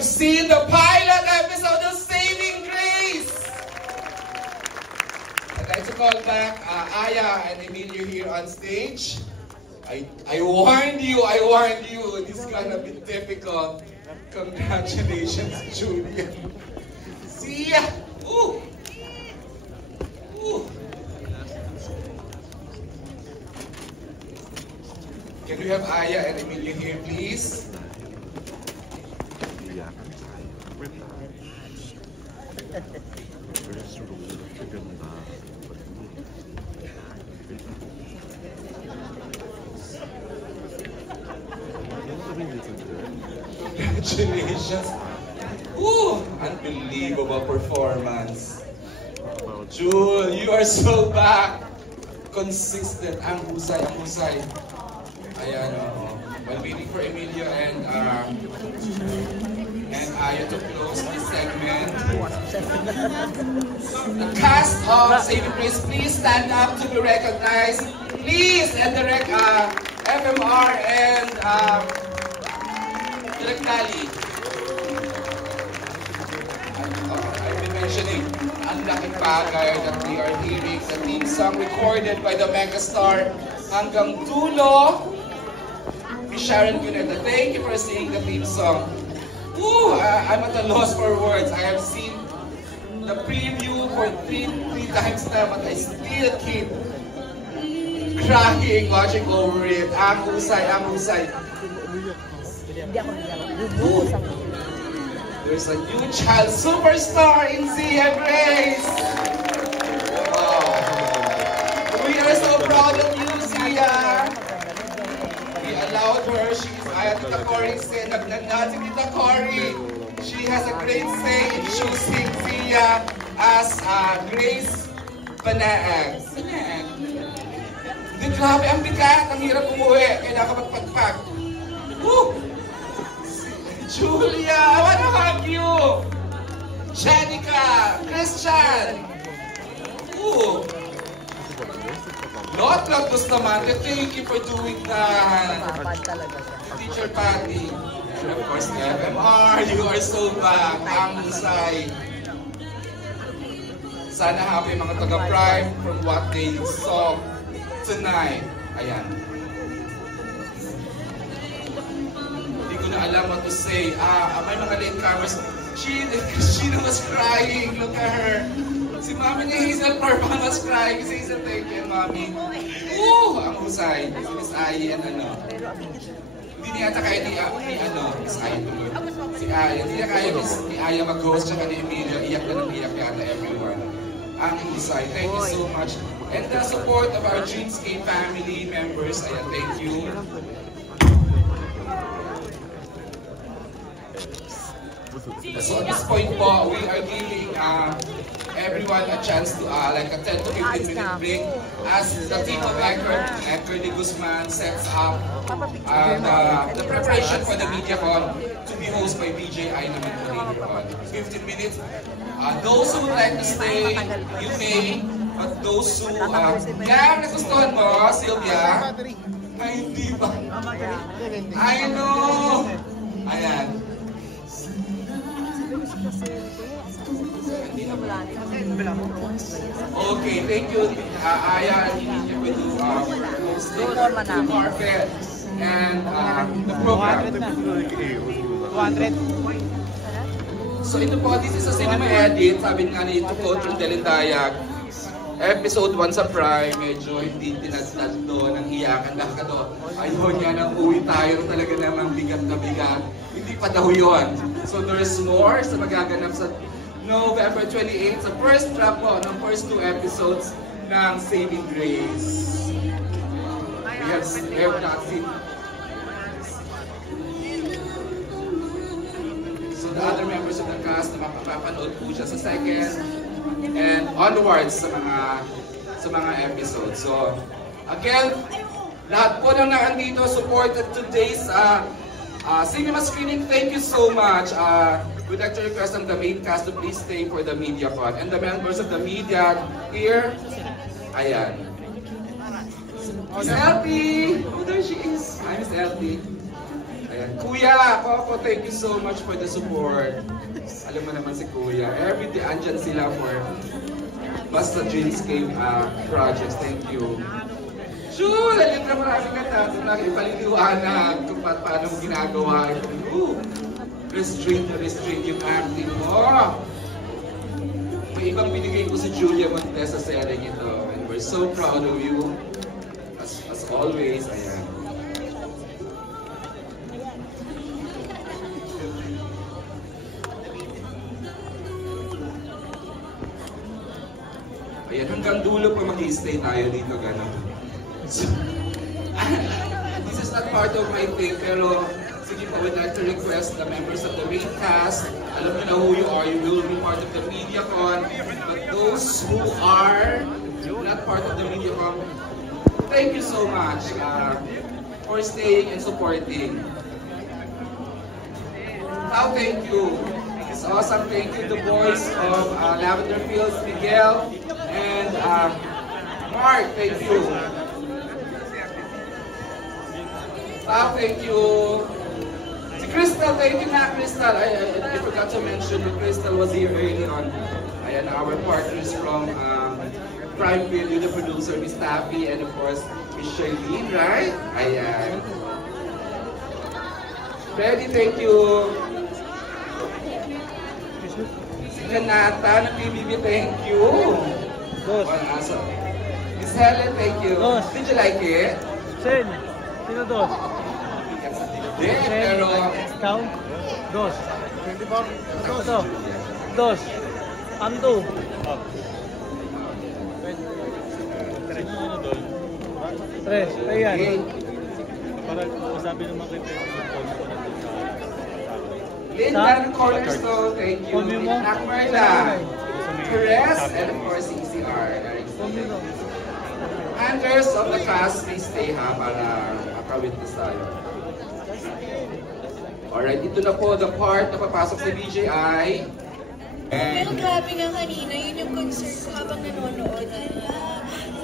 have seen the pilot episode of Saving Grace. I'd like to call back Aya and Emilio here on stage. I warned you, this is gonna be difficult. Congratulations, Julia. See ya! Ooh. Ooh. Can we have Aya and Emilio here, please? Congratulations! Ooh, unbelievable performance. Jewel, you are so back. Consistent. Ang husay. Ayan, while waiting for Emilio and Aya to close this segment. The cast of Saving Grace, please stand up to be recognized. Please, and direct FMR and Direct Tally. I've been mentioning ang laking bagay that we are hearing the theme song recorded by the megastar hanggang dulo. Miss Sharon Cuneta, thank you for singing the theme song. Ooh, I'm at a loss for words. I have seen the preview for three times now, but I still keep crying watching over it. Ang husay. There's a new child superstar in Zia Grace. Wow. We are so proud of you, Zia. We allowed her. She's Tita Cory said, nagnanad si Tita Cory. She has a great say in choosing Zia as Grace Banaag. Di grabe, ang bigat. Ang hirap umuwi. Kailangan magpagpag. Woo! Julia, I wanna hug you! Jenica, Christian! Ooh! Lot naman. Thank you for doing that. Teacher Patty. And of course, FMR, you are so back. Ang husay. Sana happy mga taga-Prime from what they saw tonight. Ayan. Na alam what to say. May mga latecomers. She was crying. Look at her. Si Mami ni Hazel Parpan was crying. Si Hazel, thank you, Mami. Ang husay. Si Miss Ayi and ano. Hindi niya ata kaya ni Miss Ayi tuloy. Si Aya. Hindi niya kaya ni Aya mag-host tsaka ni Emilio. Iyak na ng iyak yata everyone. Ang husay. Thank you so much. And the support of our Dreamscape family members. Ayan, thank you. So at this point po, we are giving everyone a chance to like a 10 to 15 minute break as the team of Edgar de Guzman sets up the preparation for the MediaCon to be hosted by BJI naman po later on. 15 minutes. Those who would like to stay, you may. But those who, nagustuhan mo, Sylvia? Ay, hindi ba? I know! Ayan. Okay, thank you, Aya and Emilio, with hosting the market and the program. 200. So ito po, this is a cinema edit, sabi nga ni Tukod from Delendayag. Episode 1 sa Prime, medyo hindi tinatad doon, ang iyakan lang ka doon. Ayaw niya nang uwi tayo, talaga namang bigat na bigat. Hindi pa daw yun. So there's more sa magaganap sa November 28, sa first drop po ng first 2 episodes ng Saving Grace. We have not seen. So the other members of the cast na mapapanood po siya sa second and onwards sa mga episodes. So again, lahat po nang nandito supported today's cinema screening. Thank you so much. We'd like to request the main cast to please stay for the MediaCon. And the members of the media here, ayan. Miss Elty! Oh, there she is. Hi, Miss Elty. Ayan. Ayan. Kuya, Coco, thank you so much for the support. Alam mo naman si Kuya. Every day, andyan sila for Basta Dreamscape projects. Thank you. Sure, alam na maraming kanta. Doon natin paliliwanag kung paano ginagawa. Restrain yung acting mo. May ibang binigay ko si Julia Montes sa selling ito. And we're so proud of you. As always, ayan. Ayan, hanggang dulo pa mag-i-stay tayo dito, gano'n. So, this is not part of my thing, pero sige po, we'd like to request the members of the main cast. Alam niyo na who you are, you will be part of the MediaCon. But those who are not part of the MediaCon, thank you so much for staying and supporting. How thank you. It's awesome. Thank you, the boys of Lavender Fields, Miguel and Mark. Thank you. Thank you. Si Crystal, thank you na, Crystal. I forgot to mention that Crystal was here early on. Ayan, our partners from Prime Video, the producer, Miss Taffy, and of course, Miss Shailene, right? Ayan. Freddy, thank you. Si Kanata, ng PBB, thank you. Miss Helen, thank you. Did you like it? Sen, sino dos? Hindi, pero... Count? Dos. Dos. Dos. Ando. Tres. Ayan. Para masabi naman kayo yung phone ko na dito sa... Lindan Cornerstone, thank you. Nakmerla. Perez, and of course, ECR. Members of the cast, please stay ha, para makawitness tayo. Alright, ito na po the part na papasok sa BJI. Pero grabe nga kanina, yun yung concern ko habang nanonood.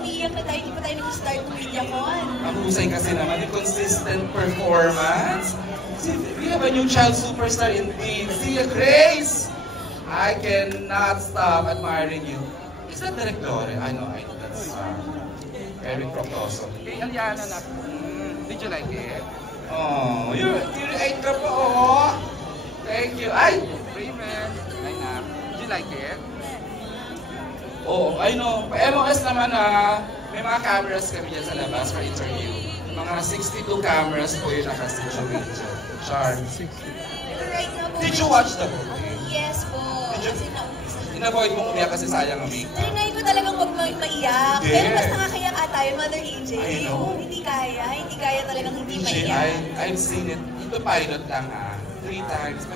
Umiiyak na tayo, hindi pa tayo nag-start ng MediaCon. Mahusay kasi naman yung consistent performance. We have a new child superstar indeed. See you, Grace! I cannot stop admiring you. Is that Directore? I know, that's Eric Proctoso. Hey, Aliana na. Did you like it? Oh, you're 8 ka pa, oh! Thank you. Ay! Raymond. Ay na. Did you like it? Oh, I know. Pa-MOS naman may mga cameras kami dyan sa labas for interview. Mga 62 cameras po yung naka-situation. Char. Right now po, Did you watch the movie? yes po. Kasi In-avoid mong umiyak kasi sayang ang makeup. trinay ko talagang huwag maiyak. Yeah. Pero mas nakakayak ata yun, Mother AJ. I know. Hindi kaya talagang hindi DJ, maiyak. I've seen it. Ito pilot lang 3 times.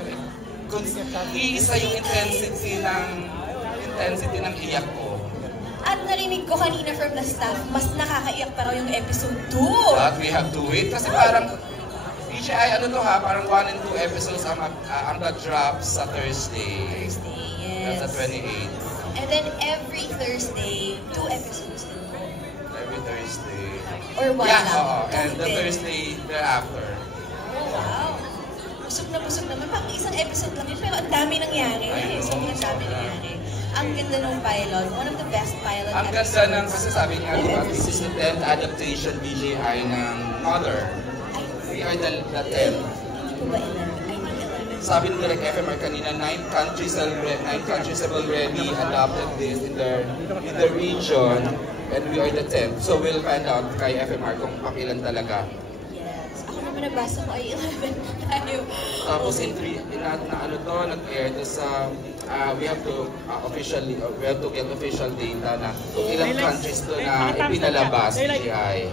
Iisa yung intensity ng iyak ko. At narinig ko kanina from the staff, mas nakakaiyak pa raw yung episode 2. But we have to wait kasi parang BGI, parang 1 and 2 episodes ang drop sa Thursday. Yes. That's the 28th. And then every Thursday, 2 episodes. Every Thursday. Or 1 Yeah, lang. and the Thursday thereafter. Oh, wow. Busog naman. Parang isang episode lang yun, pero ang dami nangyari. Sobrang dami nangyari. Ang ganda ng pilot. One of the best pilot Ang ganda ng, kasi sabi nga, diba, this is the 10th adaptation BGI ng Mother. We are the 10th. Hindi ko ba 11? I think 11. Sabi ng Direct FMR kanina, 9 countries have already adopted this in their region, and we are the 10th. So we'll find out kay FMR kung pakilan talaga. Yes. Ako naman nabasa ko ay 11 tayo. Tapos nag-air to sa, we have to get official data na kung ilang countries to na ipinalabas BGI.